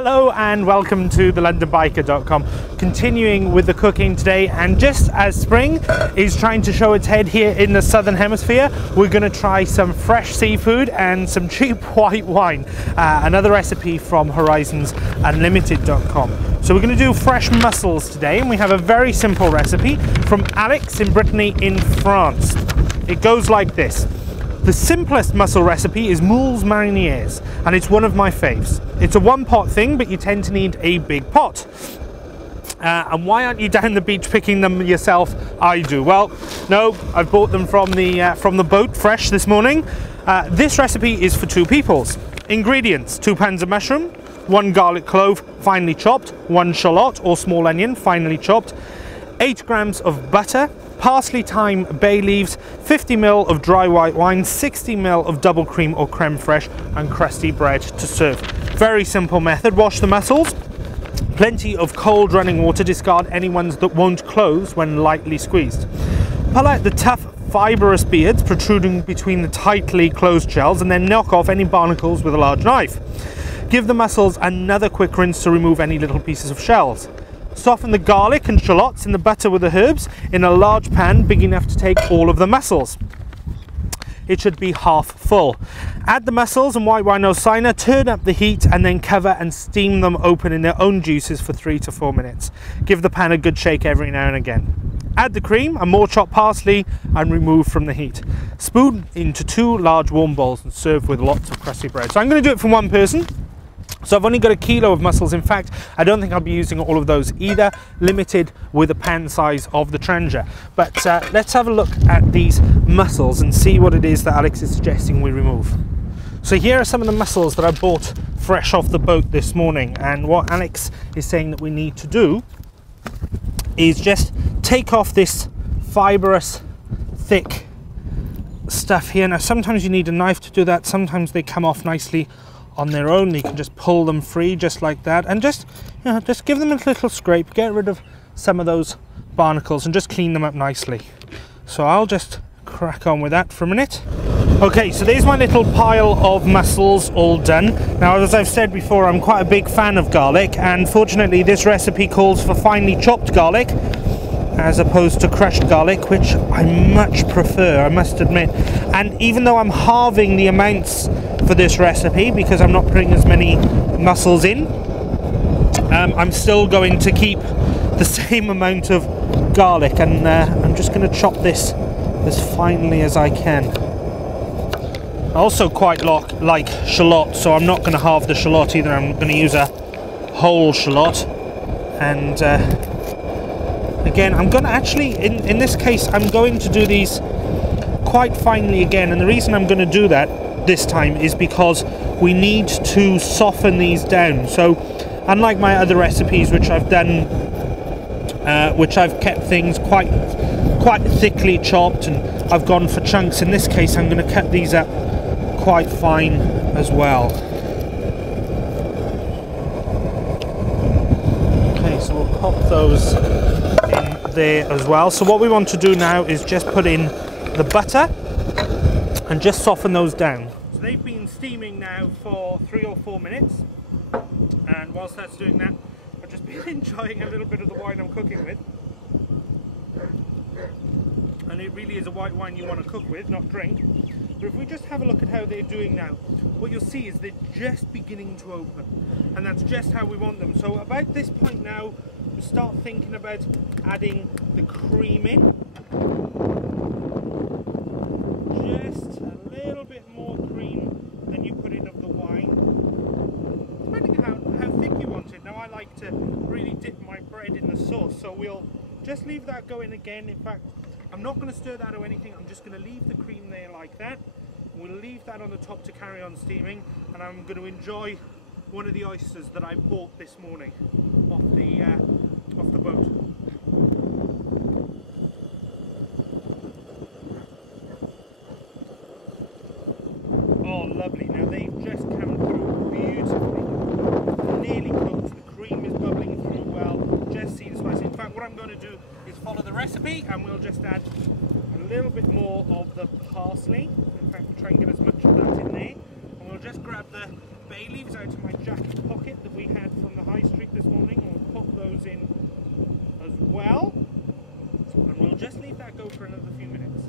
Hello and welcome to thelondonbiker.com. Continuing with the cooking today, and just as spring is trying to show its head here in the southern hemisphere, we're going to try some fresh seafood and some cheap white wine. Another recipe from horizonsunlimited.com. So we're going to do fresh mussels today, and we have a very simple recipe from Alex in Brittany in France. It goes like this. The simplest mussel recipe is Moules Marinières, and it's one of my faves. It's a one-pot thing, but you tend to need a big pot. And why aren't you down the beach picking them yourself? I do. Well, no, I've bought them from the boat fresh this morning. This recipe is for two peoples. Ingredients: 2 pounds of mushroom, 1 garlic clove finely chopped, 1 shallot or small onion finely chopped, 8 grams of butter, parsley, thyme, bay leaves, 50 ml of dry white wine, 60 ml of double cream or creme fraiche, and crusty bread to serve. Very simple method. Wash the mussels. Plenty of cold running water. Discard any ones that won't close when lightly squeezed. Pull out the tough fibrous beards protruding between the tightly closed shells, and then knock off any barnacles with a large knife. Give the mussels another quick rinse to remove any little pieces of shells. Soften the garlic and shallots in the butter with the herbs in a large pan big enough to take all of the mussels. It should be half full. Add the mussels and white wine Osina, turn up the heat, and then cover and steam them open in their own juices for 3 to 4 minutes. Give the pan a good shake every now and again. Add the cream and more chopped parsley and remove from the heat. Spoon into 2 large warm bowls and serve with lots of crusty bread. So I'm going to do it for one person. So I've only got 1 kilo of mussels. In fact, I don't think I'll be using all of those either, limited with the pan size of the trencher. But let's have a look at these mussels and see what it is that Alex is suggesting we remove. So here are some of the mussels that I bought fresh off the boat this morning, and what Alex is saying that we need to do is just take off this fibrous, thick stuff here. Now sometimes you need a knife to do that, sometimes they come off nicely on their own. You can just pull them free just like that, and just give them a little scrape, get rid of some of those barnacles and just clean them up nicely. So I'll just crack on with that for a minute. Okay, so there's my little pile of mussels all done. Now, as I've said before, I'm quite a big fan of garlic, and fortunately this recipe calls for finely chopped garlic as opposed to crushed garlic, which I much prefer, I must admit. And even though I'm halving the amounts for this recipe because I'm not putting as many mussels in, I'm still going to keep the same amount of garlic, and I'm just going to chop this as finely as I can. I also quite like shallot, so I'm not going to halve the shallot either. I'm going to use a whole shallot, and again, I'm going to actually, in this case, I'm going to do these quite finely again, and the reason I'm going to do that this time is because we need to soften these down. So unlike my other recipes which I've done, which I've kept things quite thickly chopped and I've gone for chunks, in this case I'm going to cut these up quite fine as well. Okay, so we'll pop those in there as well. So what we want to do now is just put in the butter and just soften those down. So they've been steaming now for 3 or 4 minutes, and whilst that's doing that, I've just been enjoying a little bit of the wine I'm cooking with. And it really is a white wine you want to cook with, not drink. But if we just have a look at how they're doing now, what you'll see is they're just beginning to open, and that's just how we want them. So about this point now, we start thinking about adding the cream in. Just a little bit more cream than you put in of the wine, depending on how thick you want it. Now I like to really dip my bread in the sauce, so we'll just leave that going again. In fact, I'm not going to stir that or anything. I'm just going to leave the cream there like that. We'll leave that on the top to carry on steaming, and I'm going to enjoy one of the oysters that I bought this morning off the boat. Oh, lovely. Now they've just come through beautifully. Nearly cooked. The cream is bubbling through well. Just see the spice. In fact, what I'm going to do is follow the recipe, and we'll just add a little bit more of the parsley. In fact, we'll try and get as much of that in there. And we'll just grab the bay leaves out of my jacket pocket that we had from the high street this morning, and we'll pop those in as well. And we'll just leave that go for another few minutes.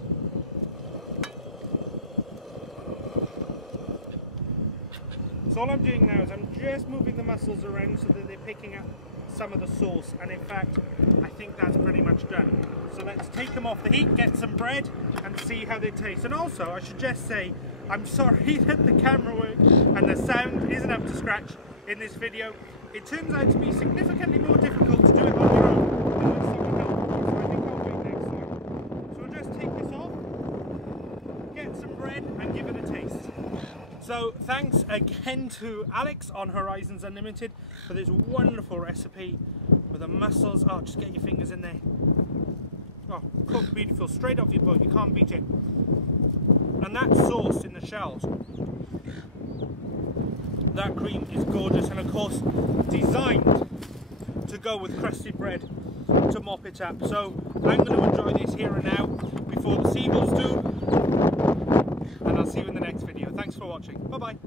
So all I'm doing now is I'm just moving the mussels around so that they're picking up some of the sauce, and in fact I think that's pretty much done. So let's take them off the heat, get some bread and see how they taste. And also I should just say I'm sorry that the camera work and the sound isn't up to scratch in this video. It turns out to be significantly more difficult to do it on your own than with someone else, so I think I'll wait next time. So we'll just take this off, get some bread and give it a taste. So thanks again to Alex on Horizons Unlimited for this wonderful recipe with the mussels. Oh, just get your fingers in there. Oh, cooked beautiful, straight off your boat, you can't beat it. And that sauce in the shells, that cream is gorgeous, and of course designed to go with crusted bread to mop it up. So I'm going to enjoy this here and now before the seagulls do, and I'll see you in the next video. Thanks for watching. Bye bye.